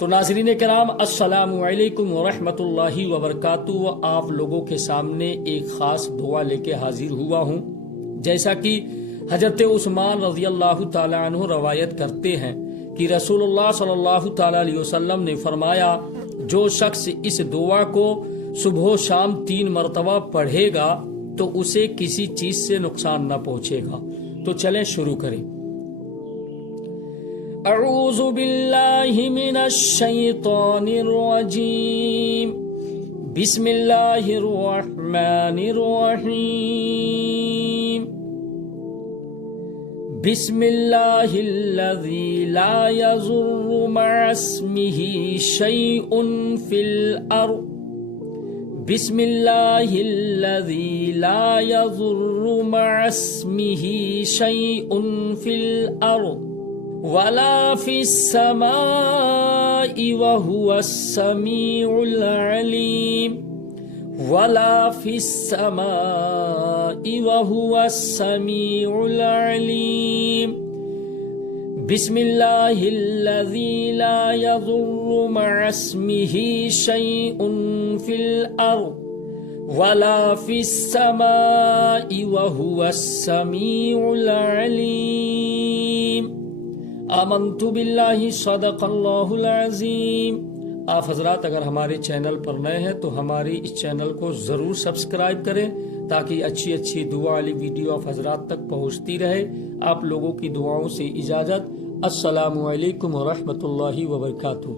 تو ناظرین کرام، السلام علیکم ورحمۃ اللہ وبرکاتہ۔ آپ لوگوں کے سامنے ایک خاص دعا لے کے حاضر ہوا ہوں۔ جیسا کہ حضرت عثمان رضی اللہ تعالیٰ عنہ روایت کرتے ہیں کہ رسول اللہ صلی اللہ تعالیٰ علیہ وسلم نے فرمایا، جو شخص اس دعا کو صبح و شام 3 مرتبہ پڑھے گا تو اسے کسی چیز سے نقصان نہ پہنچے گا۔ تو چلیں شروع کریں۔ اعوذ باللہ من الشیطان الرجیم، بسم اللہ الرحمن الرحیم، بسم اللہ الذی لا یضر مع اسمہ شیء فی الارض، بسم اللہ الذی لا یضر مع اسمہ شیء فی الارض ولا فی السماء وهو السمیع العلیم، ولا فی السماء وهو السمیع العلیم، بسم اللہ الذی لا یضر مع اسمہ شیء فی الارض ولا فی السماء وهو السمیع العلیم۔ آمنت باللہ، صدق اللہ العظیم۔ آپ حضرات اگر ہمارے چینل پر نئے ہیں تو ہماری اس چینل کو ضرور سبسکرائب کریں تاکہ اچھی اچھی دعا والی ویڈیو آپ حضرات تک پہنچتی رہے۔ آپ لوگوں کی دعاؤں سے اجازت۔ السلام علیکم ورحمۃ اللہ وبرکاتہ۔